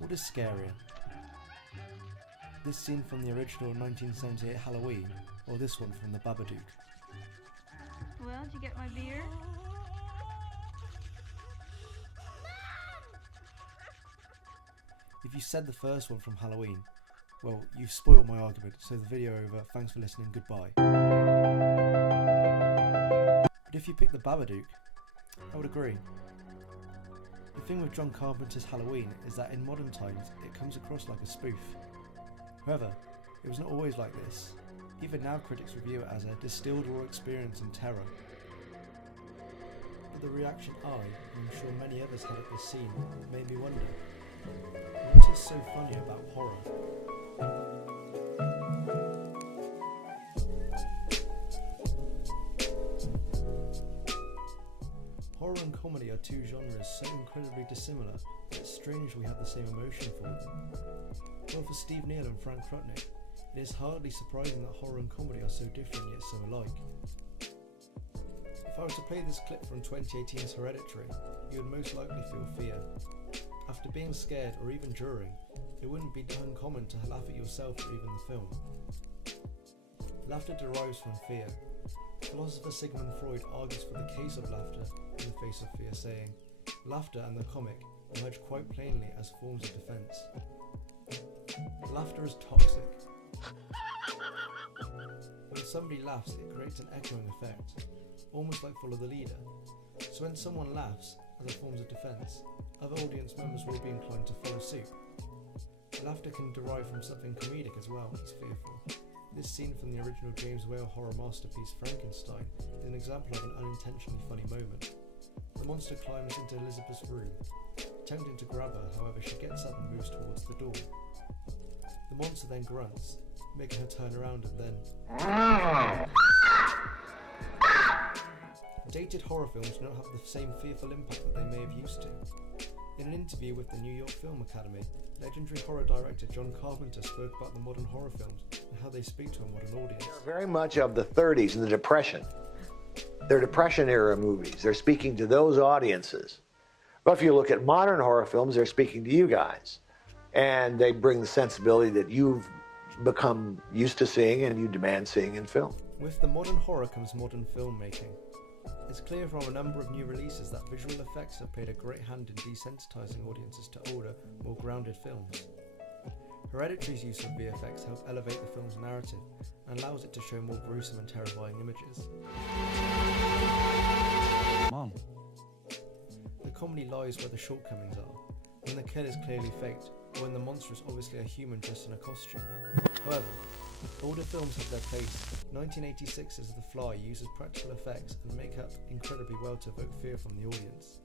What is scarier? This scene from the original 1978 Halloween, or this one from The Babadook? Well, did you get my beer? If you said the first one from Halloween, well, you've spoiled my argument, so the video over, thanks for listening, goodbye. But if you picked The Babadook, I would agree. The thing with John Carpenter's Halloween is that in modern times it comes across like a spoof. However, it was not always like this. Even now critics review it as a distilled raw experience in terror. But the reaction I, and I'm sure many others had at this scene, made me wonder, what is so funny about horror? Horror and comedy are two genres so incredibly dissimilar that it's strange we have the same emotion for them. Well, for Steve Neill and Frank Krutnik, it is hardly surprising that horror and comedy are so different yet so alike. If I were to play this clip from 2018's Hereditary, you would most likely feel fear. After being scared, or even during, it wouldn't be uncommon to laugh at yourself or even the film. Laughter derives from fear. Philosopher Sigmund Freud argues for the case of laughter in the face of fear, saying, "Laughter and the comic emerge quite plainly as forms of defense." Laughter is toxic. When somebody laughs, it creates an echoing effect, almost like follow the leader. So when someone laughs, as a form of defense, other audience members will be inclined to follow suit. Laughter can derive from something comedic as well, he's fearful. This scene from the original James Whale horror masterpiece Frankenstein is an example of an unintentionally funny moment. The monster climbs into Elizabeth's room, attempting to grab her, however she gets up and moves towards the door. The monster then grunts, making her turn around and then... Dated horror films do not have the same fearful impact that they may have used to. In an interview with the New York Film Academy, legendary horror director John Carpenter spoke about the modern horror films and how they speak to a modern audience. They're very much of the 30s and the Depression. They're Depression era movies. They're speaking to those audiences. But if you look at modern horror films, they're speaking to you guys. And they bring the sensibility that you've become used to seeing and you demand seeing in film. With the modern horror comes modern filmmaking. It's clear from a number of new releases that visual effects have played a great hand in desensitizing audiences to older, more grounded films. Hereditary's use of VFX helps elevate the film's narrative and allows it to show more gruesome and terrifying images. Mom. The comedy lies where the shortcomings are, when the kill is clearly faked, or when the monster is obviously a human dressed in a costume. However, older films have their place. 1986's The Fly uses practical effects and make up incredibly well to evoke fear from the audience.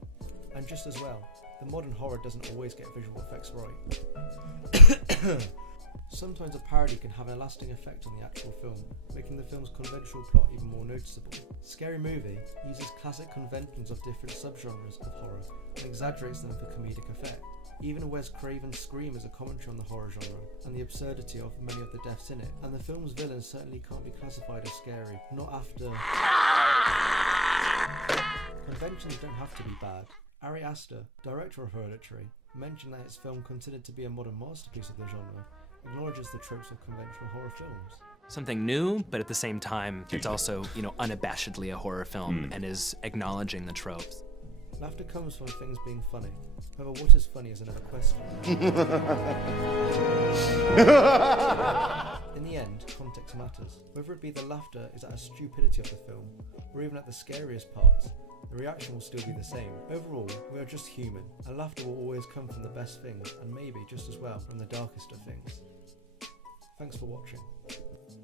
And just as well, the modern horror doesn't always get visual effects right. Sometimes a parody can have a lasting effect on the actual film, making the film's conventional plot even more noticeable. Scary Movie uses classic conventions of different subgenres of horror and exaggerates them for comedic effect. Even Wes Craven's Scream is a commentary on the horror genre and the absurdity of many of the deaths in it, and the film's villains certainly can't be classified as scary, not after... Conventions don't have to be bad. Ari Aster, director of Hereditary, mentioned that his film, considered to be a modern masterpiece of the genre, acknowledges the tropes of conventional horror films. Something new, but at the same time, it's also, unabashedly a horror film and is acknowledging the tropes. Laughter comes from things being funny. However, what is funny is another question. In the end, context matters. Whether it be the laughter is at a stupidity of the film, or even at the scariest parts, the reaction will still be the same. Overall, we are just human, and laughter will always come from the best things, and maybe just as well from the darkest of things. Thanks for watching.